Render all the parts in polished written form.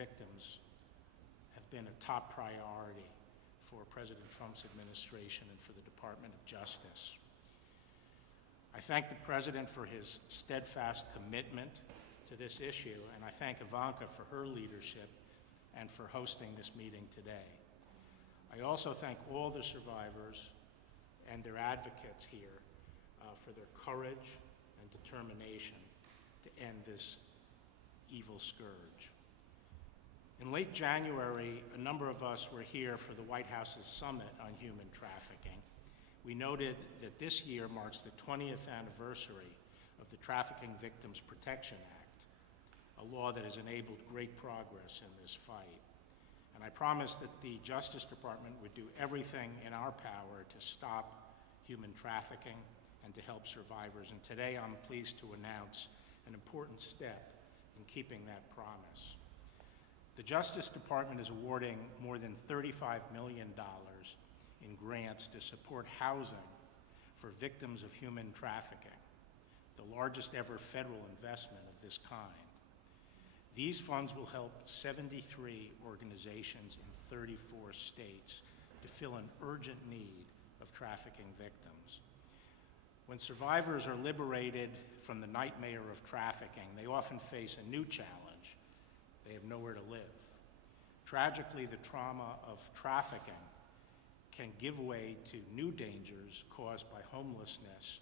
victims have been a top priority for President Trump's administration and for the Department of Justice. I thank the President for his steadfast commitment to this issue, and I thank Ivanka for her leadership and for hosting this meeting today. I also thank all the survivors and their advocates here for their courage and determination to end this evil scourge. In late January, a number of us were here for the White House's Summit on Human Trafficking. We noted that this year marks the 20th anniversary of the Trafficking Victims Protection Act, a law that has enabled great progress in this fight. And I promised that the Justice Department would do everything in our power to stop human trafficking and to help survivors. And today I'm pleased to announce an important step in keeping that promise. The Justice Department is awarding more than $35 million in grants to support housing for victims of human trafficking, the largest ever federal investment of this kind. These funds will help 73 organizations in 34 states to fill an urgent need of trafficking victims. When survivors are liberated from the nightmare of trafficking, they often face a new challenge. They have nowhere to live. Tragically, the trauma of trafficking can give way to new dangers caused by homelessness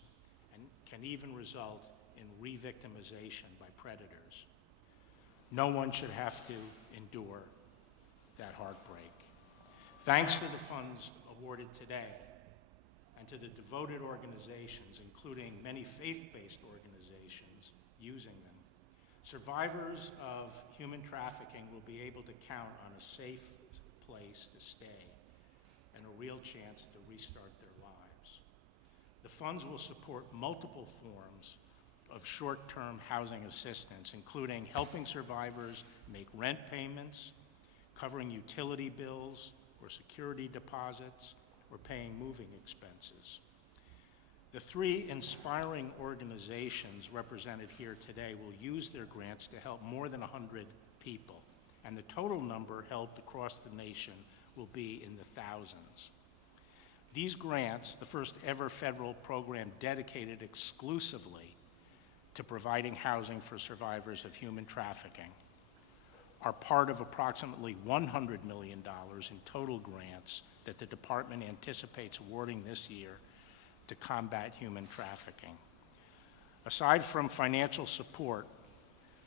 and can even result in re-victimization by predators. No one should have to endure that heartbreak. Thanks to the funds awarded today and to the devoted organizations, including many faith-based organizations using them, survivors of human trafficking will be able to count on a safe place to stay and a real chance to restart their lives. The funds will support multiple forms of short-term housing assistance, including helping survivors make rent payments, covering utility bills or security deposits, or paying moving expenses. The three inspiring organizations represented here today will use their grants to help more than 100 people, and the total number helped across the nation will be in the thousands. These grants, the first ever federal program dedicated exclusively to providing housing for survivors of human trafficking, are part of approximately $100 million in total grants that the department anticipates awarding this year to combat human trafficking. Aside from financial support,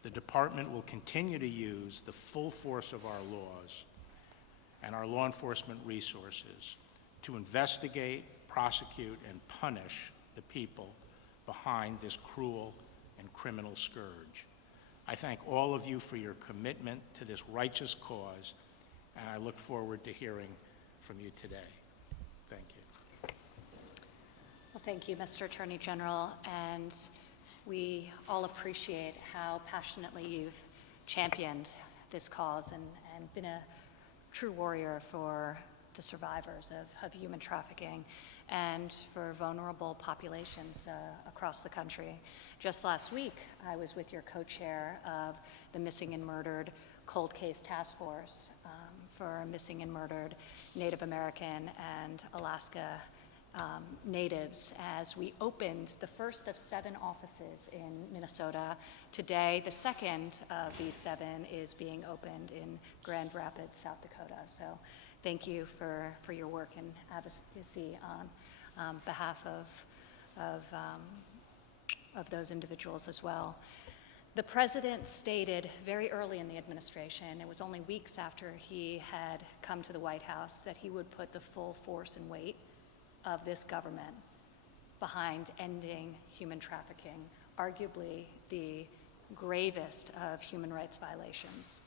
the department will continue to use the full force of our laws and our law enforcement resources to investigate, prosecute, and punish the people behind this cruel and criminal scourge. I thank all of you for your commitment to this righteous cause, and I look forward to hearing from you today. Thank you. Well, thank you, Mr. Attorney General, and we all appreciate how passionately you've championed this cause and been a true warrior for the survivors of human trafficking and for vulnerable populations across the country. Just last week, I was with your co-chair of the Missing and Murdered Cold Case Task Force for missing and murdered Native American and Alaska natives as we opened the first of 7 offices in Minnesota. Today, the second of these 7 is being opened in Grand Rapids, South Dakota. So thank you for your work and advocacy on behalf of those individuals as well. The president stated very early in the administration, it was only weeks after he had come to the White House, that he would put the full force and weight of this government behind ending human trafficking, arguably the gravest of human rights violations.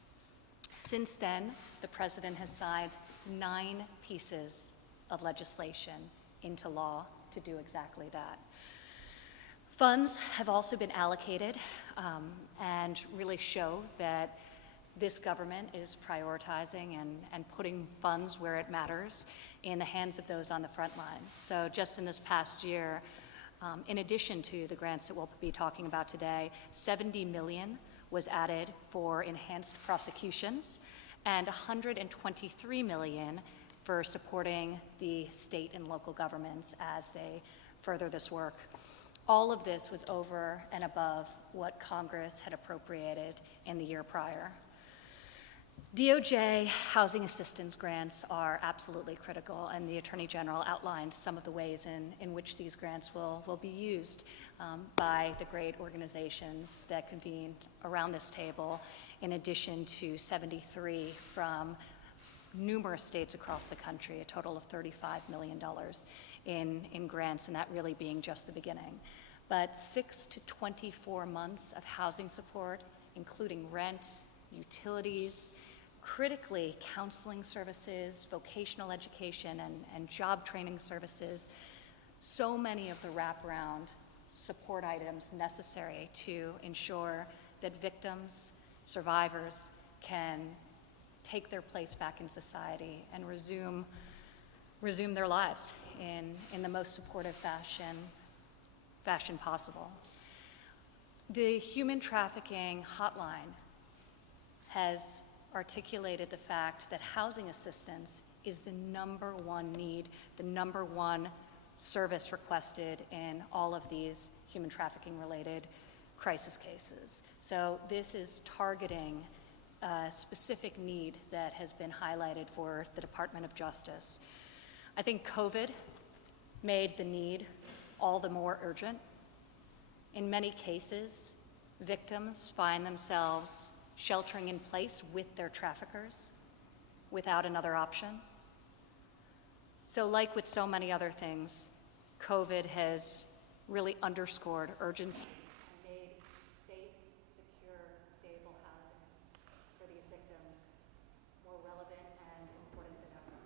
Since then, the president has signed 9 pieces of legislation into law to do exactly that. Funds have also been allocated and really show that this government is prioritizing and putting funds where it matters in the hands of those on the front lines. So just in this past year, in addition to the grants that we'll be talking about today, $70 million was added for enhanced prosecutions, and $123 million for supporting the state and local governments as they further this work. All of this was over and above what Congress had appropriated in the year prior. DOJ housing assistance grants are absolutely critical, and the Attorney General outlined some of the ways in which these grants will be used by the great organizations that convene around this table, in addition to 73 from numerous states across the country, a total of $35 million in grants, and that really being just the beginning. But 6 to 24 months of housing support, including rent, utilities, critically counseling services, vocational education, and job training services, so many of the wraparound support items necessary to ensure that victims, survivors can take their place back in society and resume their lives in the most supportive fashion possible. The human trafficking hotline has articulated the fact that housing assistance is the #1 need, the #1 service requested in all of these human trafficking related crisis cases. So this is targeting a specific need that has been highlighted for the Department of Justice. I think COVID made the need all the more urgent. In many cases, victims find themselves sheltering in place with their traffickers without another option. So like with so many other things, COVID has really underscored urgency and made safe, secure, stable housing for these victims more relevant and important than ever.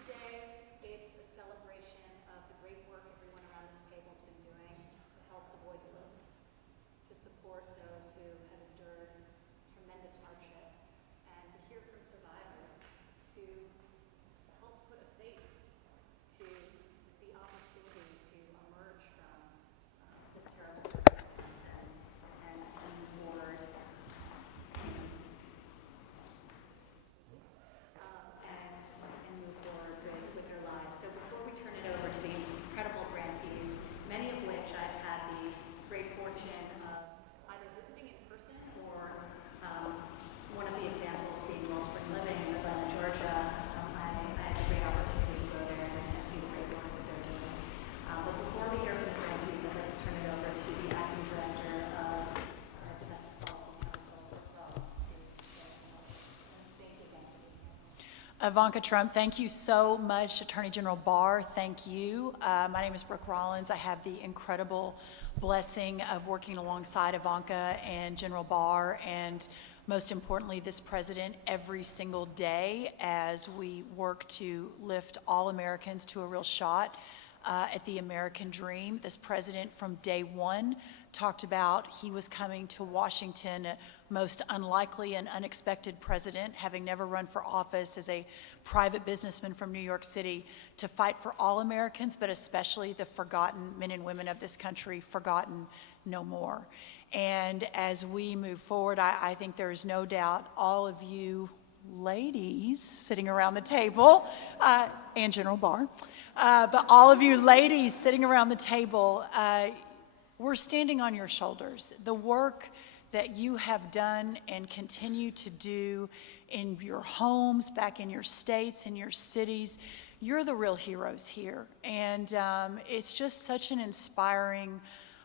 Today, it's a celebration of the great work everyone around this table has been doing to help the voiceless, to support those who have endured tremendous hardship, and to hear from survivors who help put a face to the opportunity to emerge from this terrible circumstance and move forward and move forward with their lives. So before we turn it over to the incredible grantees, many of which I've had the great fortune of either visiting in person or one of the examples being Wellspring Living in Atlanta, Georgia. I had a great opportunity to go there and see the great work that they're doing. But before we hear from the grantees, I'd like to turn it over to the acting director of Domestic Policy Council, Rollins, to say thank you again for being here. Ivanka Trump, thank you so much. Attorney General Barr, thank you. My name is Brooke Rollins. I have the incredible blessing of working alongside Ivanka and General Barr, and most importantly, this president every single day as we work to lift all Americans to a real shot at the American dream. This president from day one talked about he was coming to Washington, most unlikely and unexpected president, having never run for office as a private businessman from New York City, to fight for all Americans, but especially the forgotten men and women of this country, forgotten no more. And as we move forward, I think there is no doubt all of you ladies sitting around the table, and General Barr, but all of you ladies sitting around the table, we're standing on your shoulders. The work that you have done and continue to do in your homes, back in your states, in your cities, you're the real heroes here. And it's just such an inspiring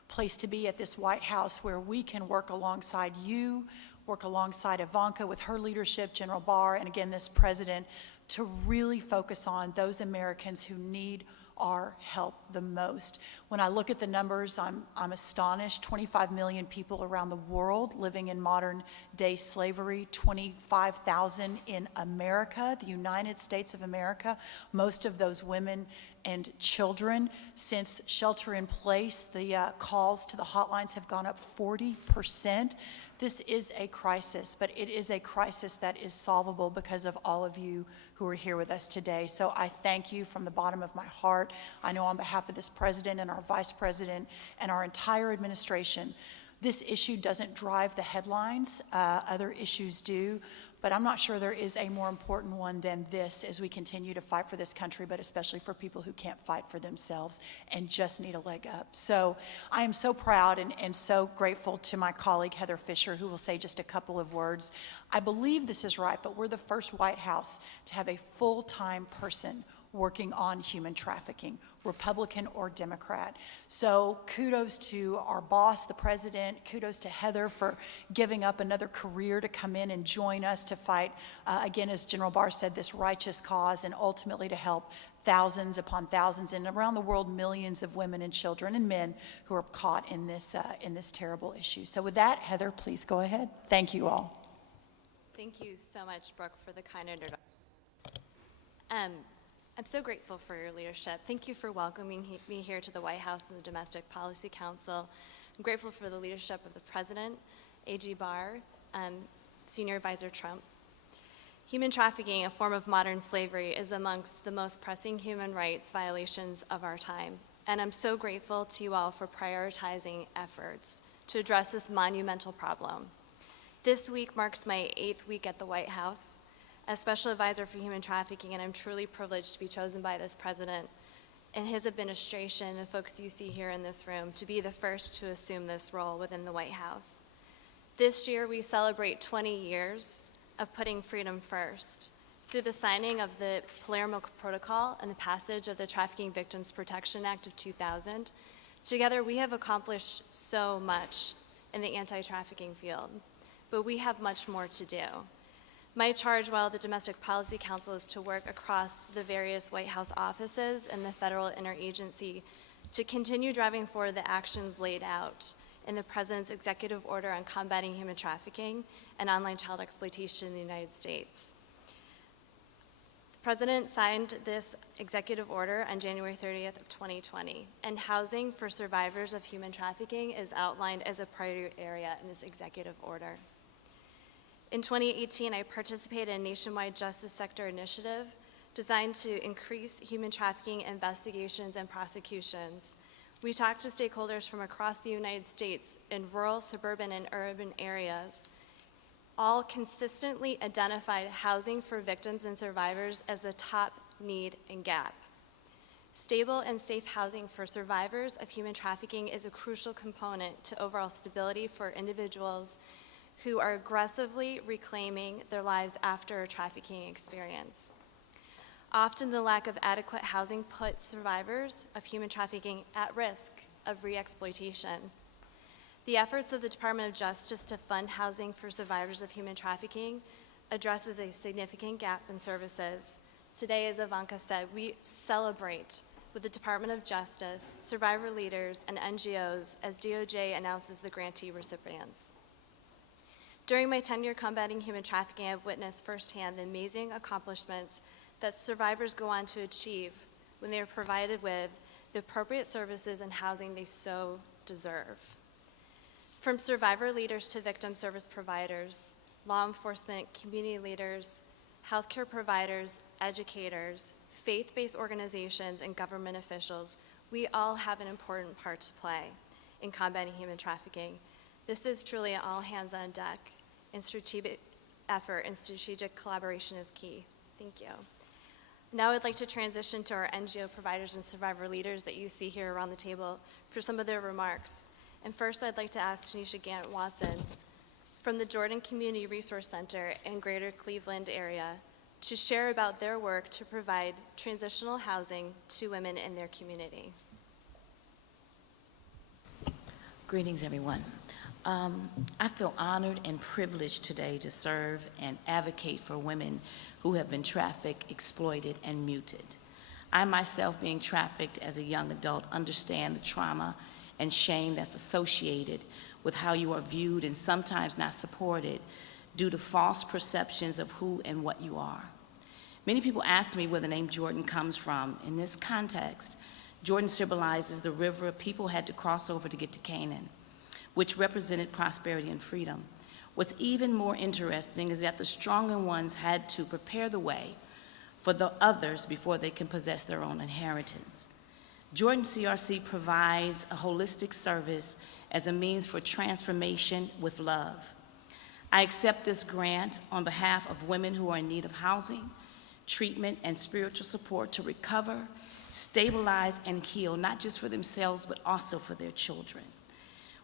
place to be at this White House, where we can work alongside you, work alongside Ivanka with her leadership, General Barr, and again, this president, to really focus on those Americans who need our help the most. When I look at the numbers, I'm astonished. 25 million people around the world living in modern day slavery, 25,000 in America, the United States of America, most of those women and children. Since shelter in place, the calls to the hotlines have gone up 40%. This is a crisis, but it is a crisis that is solvable because of all of you who are here with us today. So I thank you from the bottom of my heart. I know on behalf of this president and our vice president and our entire administration, This issue doesn't drive the headlines, other issues do, but I'm not sure there is a more important one than this as we continue to fight for this country, but especially for people who can't fight for themselves and just need a leg up. So I am so proud and so grateful to my colleague Heather Fisher, who will say just a couple of words. I believe this is right, but we're the first White House to have a full-time person working on human trafficking, Republican or Democrat. So kudos to our boss, the president. Kudos to Heather for giving up another career to come in and join us to fight, again, as General Barr said, this righteous cause, and ultimately to help thousands upon thousands and around the world, millions of women and children and men who are caught in this terrible issue. So with that, Heather, please go ahead. Thank you all. Thank you so much, Brooke, for the kind introduction. I'm so grateful for your leadership. Thank you for welcoming me here to the White House and the Domestic Policy Council. I'm grateful for the leadership of the President, AG Barr, Senior Advisor Trump. Human trafficking, a form of modern slavery, is amongst the most pressing human rights violations of our time. And I'm so grateful to you all for prioritizing efforts to address this monumental problem. This week marks my 8th week at the White House as Special Advisor for Human Trafficking, and I'm truly privileged to be chosen by this president and his administration, the folks you see here in this room, to be the first to assume this role within the White House. This year, we celebrate 20 years of putting freedom first through the signing of the Palermo Protocol and the passage of the Trafficking Victims Protection Act of 2000. Together, we have accomplished so much in the anti-trafficking field, but we have much more to do. My charge while the Domestic Policy Council is to work across the various White House offices and the federal interagency to continue driving forward the actions laid out in the President's executive order on combating human trafficking and online child exploitation in the United States. The President signed this executive order on January 30th of 2020, and housing for survivors of human trafficking is outlined as a priority area in this executive order. In 2018, I participated in a nationwide justice sector initiative designed to increase human trafficking investigations and prosecutions. We talked to stakeholders from across the United States in rural, suburban, and urban areas. All consistently identified housing for victims and survivors as a top need and gap. Stable and safe housing for survivors of human trafficking is a crucial component to overall stability for individuals who are aggressively reclaiming their lives after a trafficking experience. Often the lack of adequate housing puts survivors of human trafficking at risk of re-exploitation. The efforts of the Department of Justice to fund housing for survivors of human trafficking addresses a significant gap in services. Today, as Ivanka said, we celebrate with the Department of Justice, survivor leaders, and NGOs as DOJ announces the grantee recipients. During my tenure combating human trafficking, I've witnessed firsthand the amazing accomplishments that survivors go on to achieve when they are provided with the appropriate services and housing they so deserve. From survivor leaders to victim service providers, law enforcement, community leaders, healthcare providers, educators, faith-based organizations, and government officials, we all have an important part to play in combating human trafficking. This is truly an all hands on deck, and strategic effort and strategic collaboration is key. Thank you. Now I'd like to transition to our NGO providers and survivor leaders that you see here around the table for some of their remarks. And first I'd like to ask Tanisha Gannett-Watson from the Jordan Community Resource Center in Greater Cleveland area to share about their work to provide transitional housing to women in their community. Greetings, everyone. I feel honored and privileged today to serve and advocate for women who have been trafficked, exploited, and muted. I myself, being trafficked as a young adult, understand the trauma and shame that's associated with how you are viewed and sometimes not supported due to false perceptions of who and what you are. Many people ask me where the name Jordan comes from. In this context, Jordan symbolizes the river people had to cross over to get to Canaan, which represented prosperity and freedom. What's even more interesting is that the stronger ones had to prepare the way for the others before they can possess their own inheritance. Jordan CRC provides a holistic service as a means for transformation with love. I accept this grant on behalf of women who are in need of housing, treatment, and spiritual support to recover, stabilize, and heal, not just for themselves, but also for their children.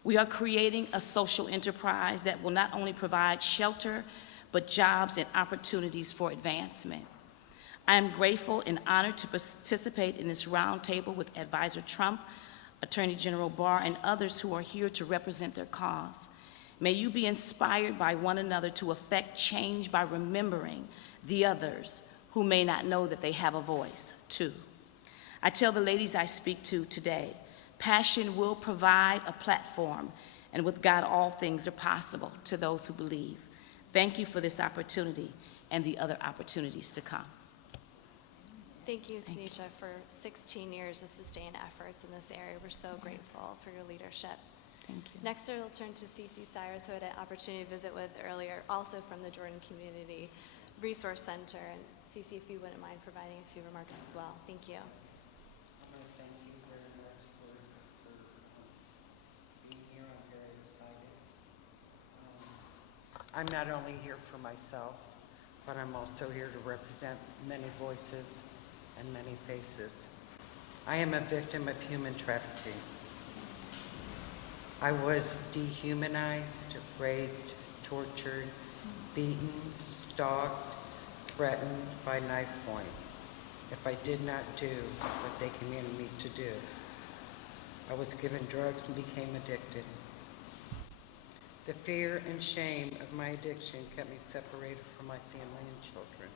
We are creating a social enterprise that will not only provide shelter, but jobs and opportunities for advancement. I am grateful and honored to participate in this roundtable with Advisor Trump, Attorney General Barr, and others who are here to represent their cause. May you be inspired by one another to affect change by remembering the others who may not know that they have a voice, too. I tell the ladies I speak to today, passion will provide a platform, and with God, all things are possible to those who believe. Thank you for this opportunity and the other opportunities to come. Thank you, Tanisha, for 16 years of sustained efforts in this area. We're so grateful for your leadership. Thank you. Next, I will turn to Cece Cyrus, who I had an opportunity to visit with earlier, also from the Jordan Community Resource Center. And Cece, if you wouldn't mind providing a few remarks as well. Thank you. Thank you very much for being here. I'm very excited. I'm not only here for myself, but I'm also here to represent many voices and many faces. I am a victim of human trafficking. I was dehumanized, raped, tortured, beaten, stalked, threatened by knife point if I did not do what they commanded me to do. I was given drugs and became addicted. The fear and shame of my addiction kept me separated from my family and children.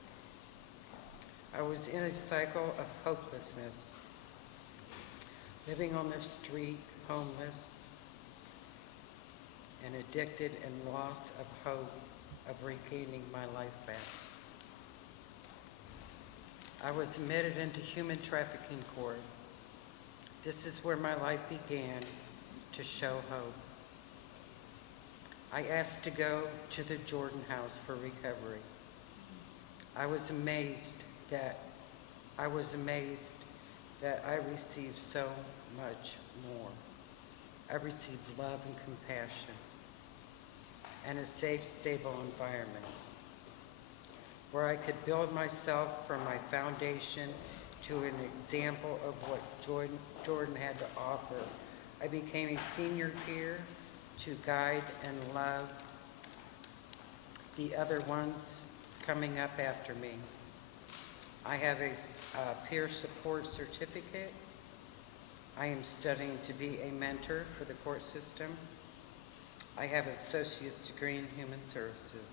I was in a cycle of hopelessness, living on the street, homeless, and addicted and loss of hope of regaining my life back. I was admitted into human trafficking court. This is where my life began to show hope. I asked to go to the Jordan House for recovery. I was amazed that I received so much more. I received love and compassion and a safe, stable environment where I could build myself from my foundation to an example of what Jordan had to offer. I became a senior peer to guide and love the other ones coming up after me. I have a peer support certificate. I am studying to be a mentor for the court system. I have an associate's degree in human services.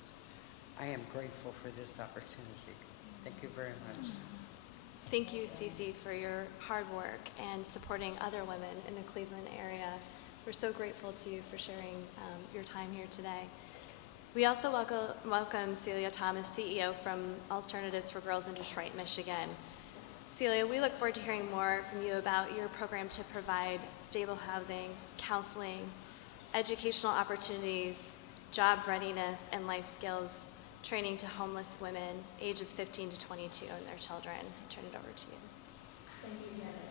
I am grateful for this opportunity. Thank you very much. Thank you, Cece, for your hard work and supporting other women in the Cleveland area. We're so grateful to you for sharing your time here today. We also welcome Celia Thomas, CEO from Alternatives for Girls in Detroit, Michigan. Celia, we look forward to hearing more from you about your program to provide stable housing, counseling, educational opportunities, job readiness, and life skills training to homeless women ages 15 to 22 and their children. I turn it over to you. Thank you, Heather.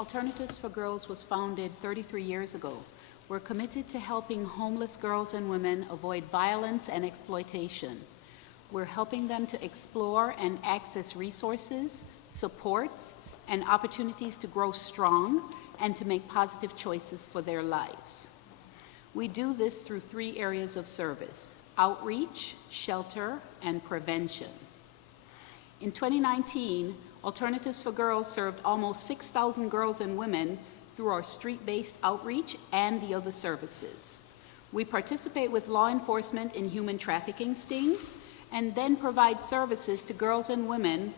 Alternatives for Girls was founded 33 years ago. We're committed to helping homeless girls and women avoid violence and exploitation. We're helping them to explore and access resources, supports, and opportunities to grow strong and to make positive choices for their lives. We do this through 3 areas of service: outreach, shelter, and prevention. In 2019, Alternatives for Girls served almost 6,000 girls and women through our street-based outreach and the other services. We participate with law enforcement in human trafficking stings and then provide services to girls and women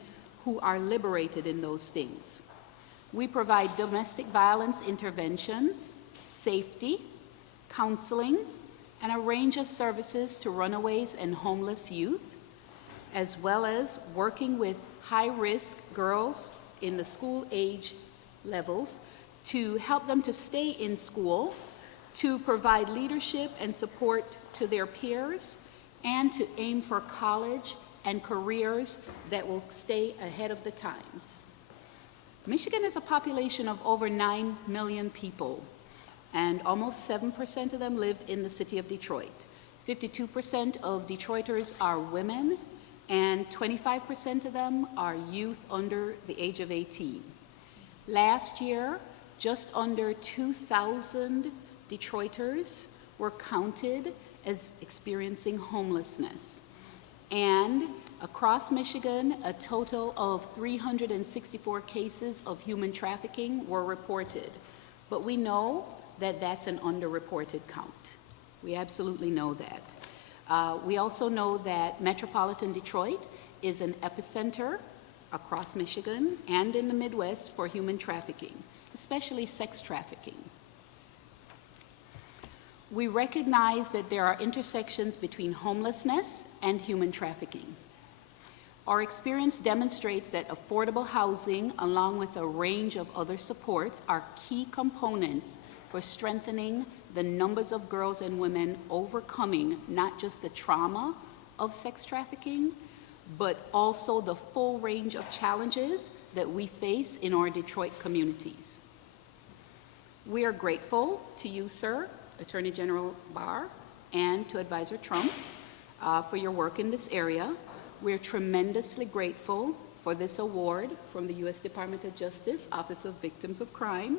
who are liberated in those stings. We provide domestic violence interventions, safety, counseling, and a range of services to runaways and homeless youth, as well as working with high-risk girls in the school age levels to help them to stay in school, to provide leadership and support to their peers, and to aim for college and careers that will stay ahead of the times. Michigan has a population of over 9 million people, and almost 7% of them live in the city of Detroit. 52% of Detroiters are women, and 25% of them are youth under the age of 18. Last year, just under 2,000 Detroiters were counted as experiencing homelessness. And across Michigan, a total of 364 cases of human trafficking were reported. But we know that that's an underreported count. We absolutely know that. We also know that metropolitan Detroit is an epicenter across Michigan and in the Midwest for human trafficking, especially sex trafficking. We recognize that there are intersections between homelessness and human trafficking. Our experience demonstrates that affordable housing, along with a range of other supports, are key components for strengthening the numbers of girls and women overcoming not just the trauma of sex trafficking, but also the full range of challenges that we face in our Detroit communities. We are grateful to you, sir, Attorney General Barr, and to Advisor Trump for your work in this area. We're tremendously grateful for this award from the U.S. Department of Justice, Office of Victims of Crime.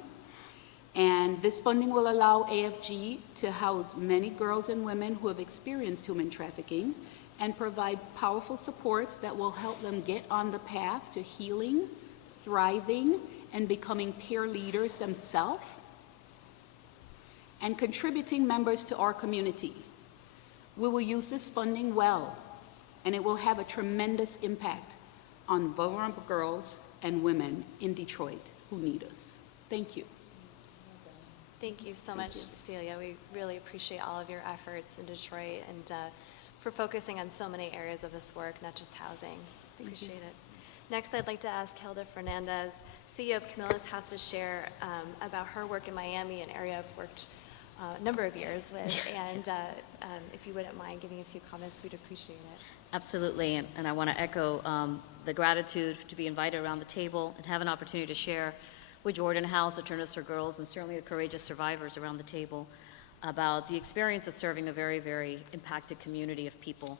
And this funding will allow AFG to house many girls and women who have experienced human trafficking and provide powerful supports that will help them get on the path to healing, thriving, and becoming peer leaders themselves, and contributing members to our community. We will use this funding well, and it will have a tremendous impact on vulnerable girls and women in Detroit who need us. Thank you. Thank you so much, Cecilia. We really appreciate all of your efforts in Detroit and for focusing on so many areas of this work, not just housing. Appreciate it. Next, I'd like to ask Hilda Fernandez, CEO of Camilla's House, to share about her work in Miami, an area I've worked a number of years with, and if you wouldn't mind giving a few comments, we'd appreciate it. Absolutely, and I want to echo the gratitude to be invited around the table and have an opportunity to share with Jordan House, Alternatives for Girls, and certainly the courageous survivors around the table about the experience of serving a very, very impacted community of people.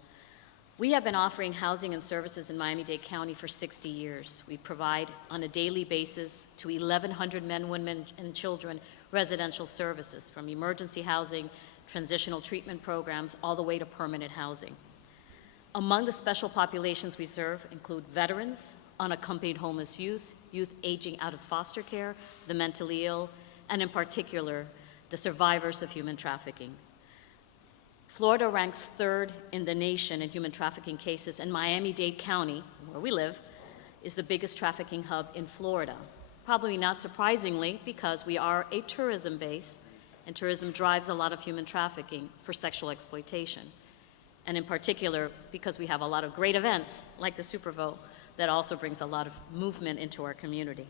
We have been offering housing and services in Miami-Dade County for 60 years. We provide on a daily basis to 1,100 men, women, and children residential services, from emergency housing, transitional treatment programs, all the way to permanent housing. Among the special populations we serve include veterans, unaccompanied homeless youth, youth aging out of foster care, the mentally ill, and in particular, the survivors of human trafficking. Florida ranks third in the nation in human trafficking cases, and Miami-Dade County, where we live, is the biggest trafficking hub in Florida. Probably not surprisingly, because we are a tourism base, and tourism drives a lot of human trafficking for sexual exploitation. And in particular, because we have a lot of great events, like the Super Bowl, that also brings a lot of movement into our community.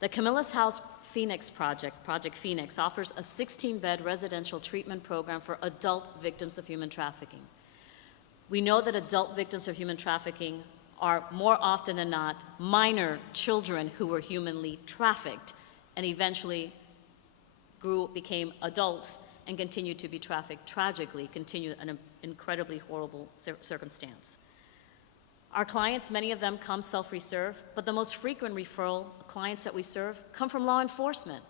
The Camilla's House Phoenix Project, Project Phoenix, offers a 16-bed residential treatment program for adult victims of human trafficking. We know that adult victims of human trafficking are more often than not minor children who were humanly trafficked and eventually became adults and continued to be trafficked tragically, continue an incredibly horrible circumstance. Our clients, many of them come self-reserve, but the most frequent referral clients that we serve come from law enforcement.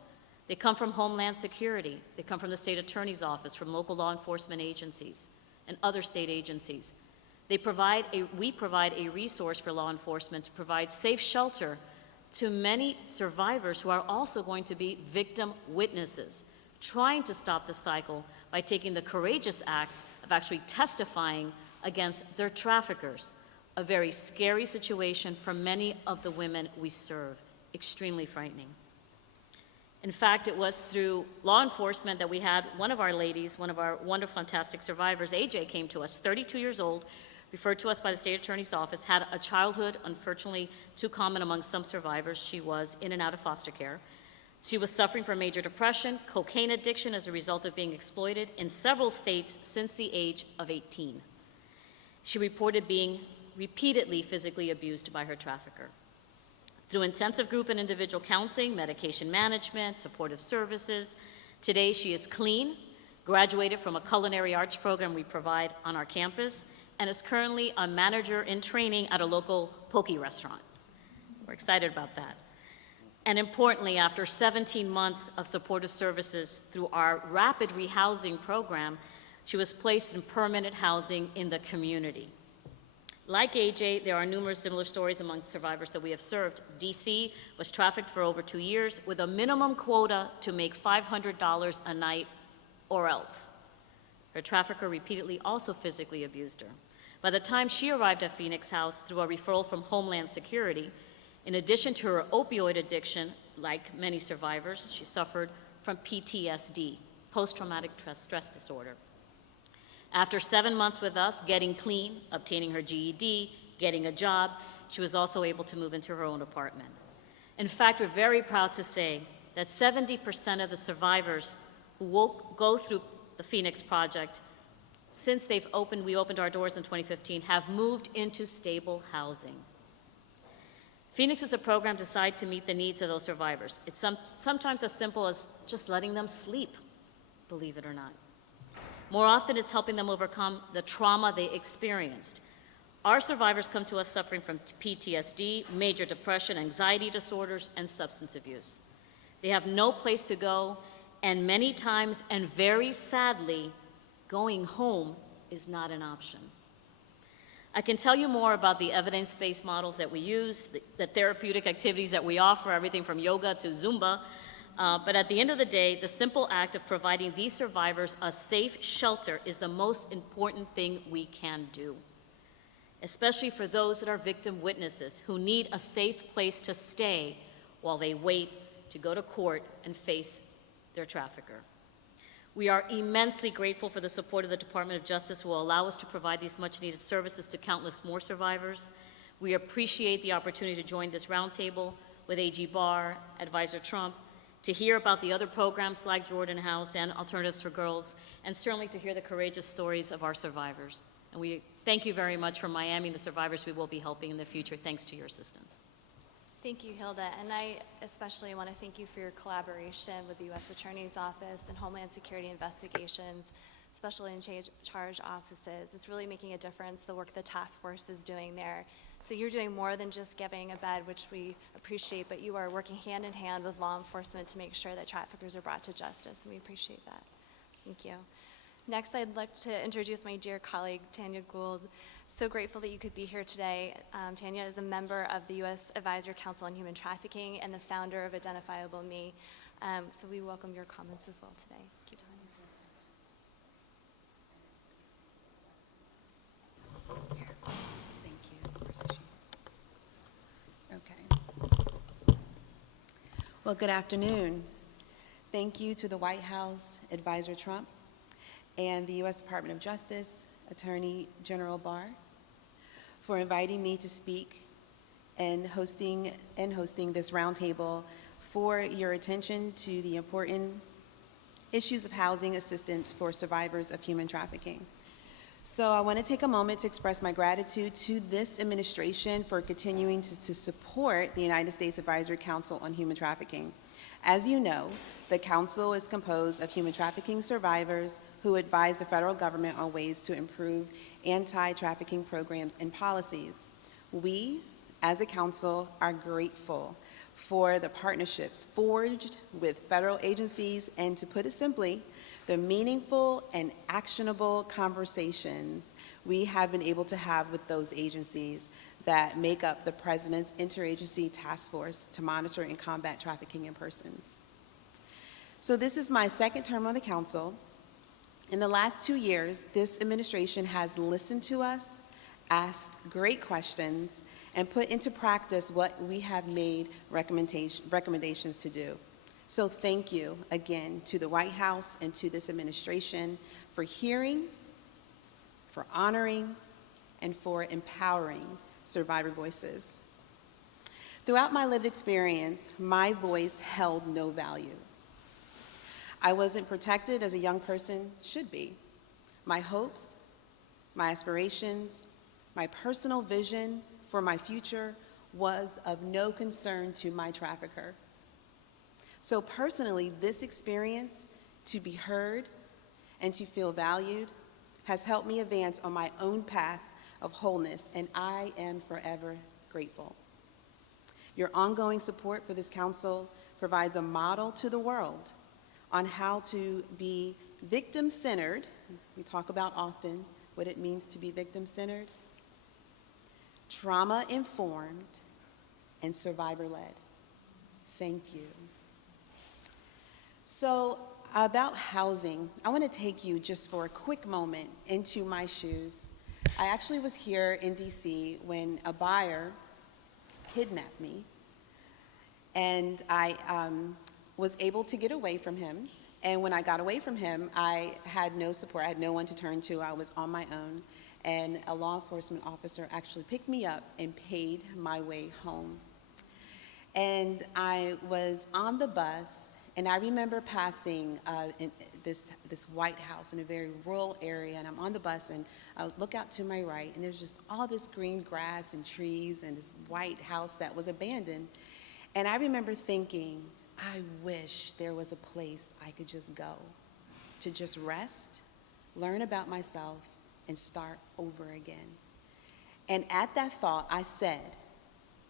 They come from Homeland Security. They come from the state attorney's office, from local law enforcement agencies and other state agencies. We provide a resource for law enforcement to provide safe shelter to many survivors who are also going to be victim witnesses, trying to stop the cycle by taking the courageous act of actually testifying against their traffickers. A very scary situation for many of the women we serve, extremely frightening. In fact, it was through law enforcement that we had one of our ladies, one of our wonderful, fantastic survivors, AJ, came to us, 32 years old, referred to us by the state attorney's office, had a childhood, unfortunately too common among some survivors. She was in and out of foster care. She was suffering from major depression, cocaine addiction as a result of being exploited in several states since the age of 18. She reported being repeatedly physically abused by her trafficker. Through intensive group and individual counseling, medication management, supportive services, today she is clean, graduated from a culinary arts program we provide on our campus, and is currently a manager in training at a local poke restaurant. We're excited about that. And importantly, after 17 months of supportive services through our rapid rehousing program, she was placed in permanent housing in the community. Like AJ, there are numerous similar stories among survivors that we have served. DC was trafficked for over 2 years with a minimum quota to make $500 a night or else. Her trafficker repeatedly also physically abused her. By the time she arrived at Phoenix House through a referral from Homeland Security, in addition to her opioid addiction, like many survivors, she suffered from PTSD, post-traumatic stress disorder. After 7 months with us, getting clean, obtaining her GED, getting a job, she was also able to move into her own apartment. In fact, we're very proud to say that 70% of the survivors who go through the Phoenix Project, since we opened our doors in 2015, have moved into stable housing. Phoenix is a program designed to meet the needs of those survivors. It's sometimes as simple as just letting them sleep, believe it or not. More often, it's helping them overcome the trauma they experienced. Our survivors come to us suffering from PTSD, major depression, anxiety disorders, and substance abuse. They have no place to go, and many times, and very sadly, going home is not an option. I can tell you more about the evidence-based models that we use, the therapeutic activities that we offer, everything from yoga to Zumba, but at the end of the day, the simple act of providing these survivors a safe shelter is the most important thing we can do, especially for those that are victim witnesses who need a safe place to stay while they wait to go to court and face their trafficker. We are immensely grateful for the support of the Department of Justice who will allow us to provide these much-needed services to countless more survivors. We appreciate the opportunity to join this roundtable with AG Barr, Advisor Trump, to hear about the other programs like Jordan House and Alternatives for Girls, and certainly to hear the courageous stories of our survivors. And we thank you very much for Miami and the survivors we will be helping in the future. Thanks to your assistance. Thank you, Hilda, and I especially want to thank you for your collaboration with the U.S. Attorney's Office and Homeland Security Investigations, especially in charge offices. It's really making a difference, the work the task force is doing there. So you're doing more than just giving a bed, which we appreciate, but you are working hand in hand with law enforcement to make sure that traffickers are brought to justice, and we appreciate that. Thank you. Next, I'd like to introduce my dear colleague, Tanya Gould. So grateful that you could be here today. Tanya is a member of the U.S. Advisory Council on Human Trafficking and the founder of Identifiable Me. So we welcome your comments as well today. Thank you, Tanya. Thank you. Okay. Well, good afternoon. Thank you to the White House, Advisor Trump, and the U.S. Department of Justice, Attorney General Barr, for inviting me to speak and hosting this roundtable for your attention to the important issues of housing assistance for survivors of human trafficking. So I want to take a moment to express my gratitude to this administration for continuing to support the United States Advisory Council on Human Trafficking. As you know, the council is composed of human trafficking survivors who advise the federal government on ways to improve anti-trafficking programs and policies. We, as a council, are grateful for the partnerships forged with federal agencies and, to put it simply, the meaningful and actionable conversations we have been able to have with those agencies that make up the President's Interagency Task Force to monitor and combat trafficking in persons. So this is my second term on the council. In the last 2 years, this administration has listened to us, asked great questions, and put into practice what we have made recommendations to do. So thank you again to the White House and to this administration for hearing, for honoring, and for empowering survivor voices. Throughout my lived experience, my voice held no value. I wasn't protected as a young person should be. My hopes, my aspirations, my personal vision for my future was of no concern to my trafficker. So personally, this experience to be heard and to feel valued has helped me advance on my own path of wholeness, and I am forever grateful. Your ongoing support for this council provides a model to the world on how to be victim-centered. We talk about often what it means to be victim-centered, trauma-informed, and survivor-led. Thank you. So, about housing, I want to take you just for a quick moment into my shoes. I actually was here in DC when a buyer kidnapped me, and I was able to get away from him. And when I got away from him, I had no support. I had no one to turn to. I was on my own, and a law enforcement officer actually picked me up and paid my way home. And I was on the bus, and I remember passing this White House in a very rural area, and I'm on the bus, and I would look out to my right, and there's just all this green grass and trees and this White House that was abandoned. And I remember thinking, I wish there was a place I could just go to just rest, learn about myself, and start over again. And at that thought, I said,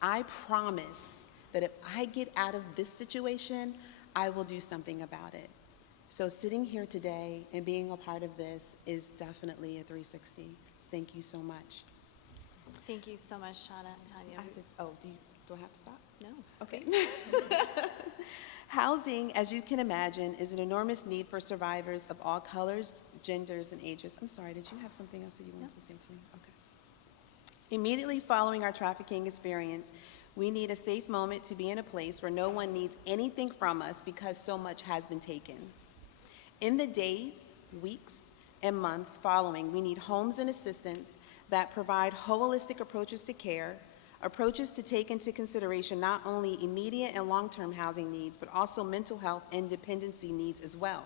I promise that if I get out of this situation, I will do something about it. So sitting here today and being a part of this is definitely a 360. Thank you so much. Thank you so much, Tanya. Do I have to stop? No. Okay. Housing, as you can imagine, is an enormous need for survivors of all colors, genders, and ages. I'm sorry, did you have something else that you wanted to say to me? Okay. Immediately following our trafficking experience, we need a safe moment to be in a place where no one needs anything from us because so much has been taken. In the days, weeks, and months following, we need homes and assistance that provide holistic approaches to care, approaches to take into consideration not only immediate and long-term housing needs, but also mental health and dependency needs as well.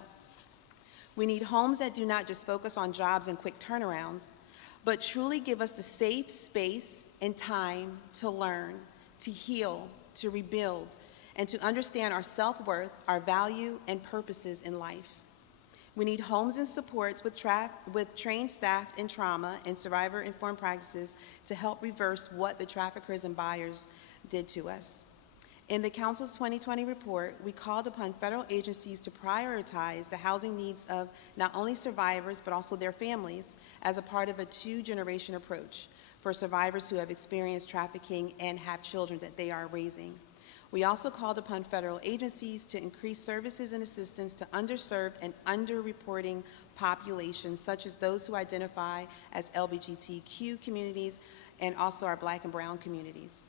We need homes that do not just focus on jobs and quick turnarounds, but truly give us the safe space and time to learn, to heal, to rebuild, and to understand our self-worth, our value, and purposes in life. We need homes and supports with trained staff in trauma and survivor-informed practices to help reverse what the traffickers and buyers did to us. In the Council's 2020 report, we called upon federal agencies to prioritize the housing needs of not only survivors, but also their families as a part of a two-generation approach for survivors who have experienced trafficking and have children that they are raising. We also called upon federal agencies to increase services and assistance to underserved and underreporting populations, such as those who identify as LGBTQ communities and also our Black and Brown communities.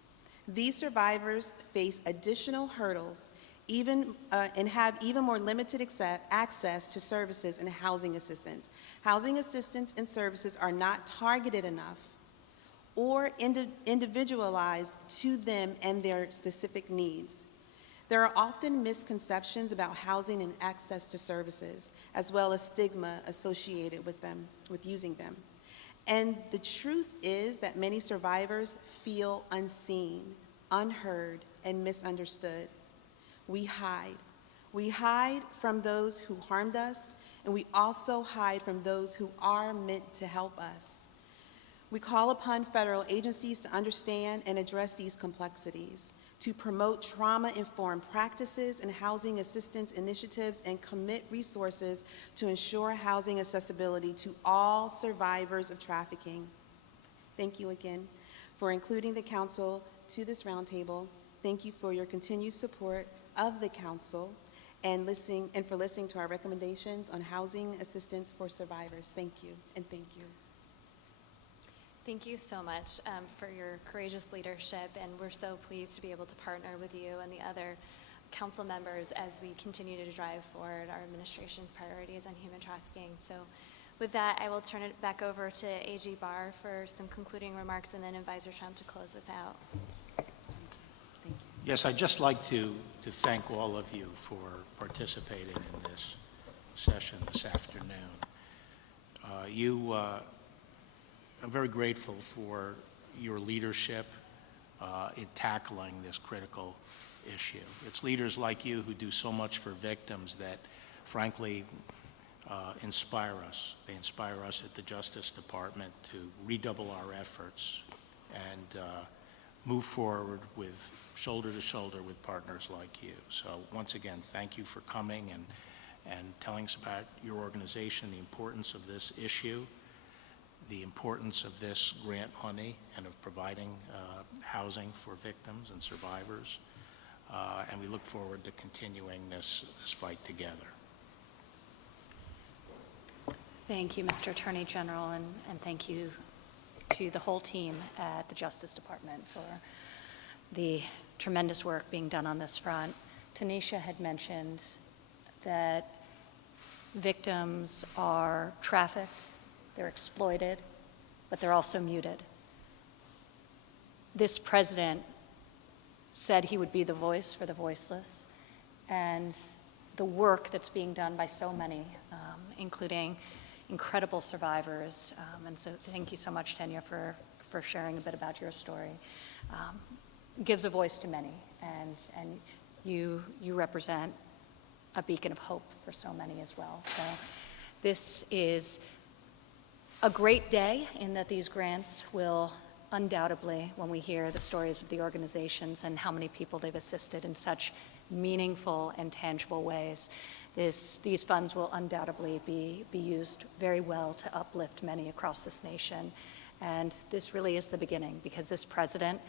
These survivors face additional hurdles and have even more limited access to services and housing assistance. Housing assistance and services are not targeted enough or individualized to them and their specific needs. There are often misconceptions about housing and access to services, as well as stigma associated with them, with using them. And the truth is that many survivors feel unseen, unheard, and misunderstood. We hide. We hide from those who harmed us, and we also hide from those who are meant to help us. We call upon federal agencies to understand and address these complexities, to promote trauma-informed practices and housing assistance initiatives, and commit resources to ensure housing accessibility to all survivors of trafficking. Thank you again for including the Council to this roundtable. Thank you for your continued support of the Council and for listening to our recommendations on housing assistance for survivors. Thank you, and thank you. Thank you so much for your courageous leadership, and we're so pleased to be able to partner with you and the other council members as we continue to drive forward our administration's priorities on human trafficking. So with that, I will turn it back over to AG Barr for some concluding remarks, and then Advisor Trump to close this out. Yes, I'd just like to thank all of you for participating in this session this afternoon. I'm very grateful for your leadership, in tackling this critical issue. It's leaders like you who do so much for victims that, frankly, inspire us. They inspire us at the Justice Department to redouble our efforts and move forward with shoulder to shoulder with partners like you. So once again, thank you for coming and telling us about your organization, the importance of this issue, the importance of this grant money and of providing housing for victims and survivors. And we look forward to continuing this fight together. Thank you, Mr. Attorney General, and thank you to the whole team at the Justice Department for the tremendous work being done on this front. Tanisha had mentioned that victims are trafficked, they're exploited, but they're also muted. This president said he would be the voice for the voiceless, and the work that's being done by so many, including incredible survivors, and so thank you so much, Tanya, for sharing a bit about your story, gives a voice to many, and you represent a beacon of hope for so many as well. So this is a great day in that these grants will undoubtedly, when we hear the stories of the organizations and how many people they've assisted in such meaningful and tangible ways, these funds will undoubtedly be used very well to uplift many across this nation. And this really is the beginning, because this president,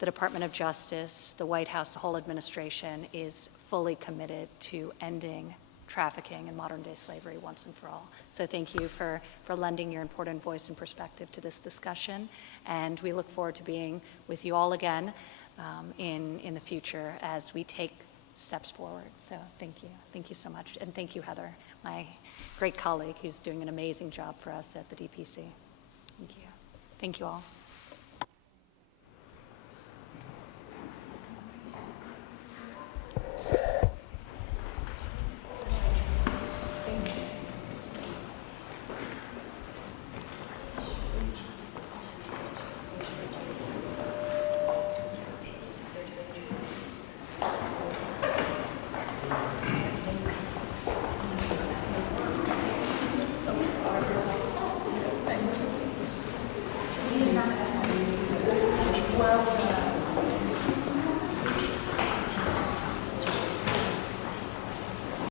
the Department of Justice, the White House, the whole administration is fully committed to ending trafficking and modern-day slavery once and for all. So thank you for lending your important voice and perspective to this discussion, and we look forward to being with you all again in the future as we take steps forward. So thank you. Thank you so much. And thank you, Heather, my great colleague who's doing an amazing job for us at the DPC. Thank you. Thank you all.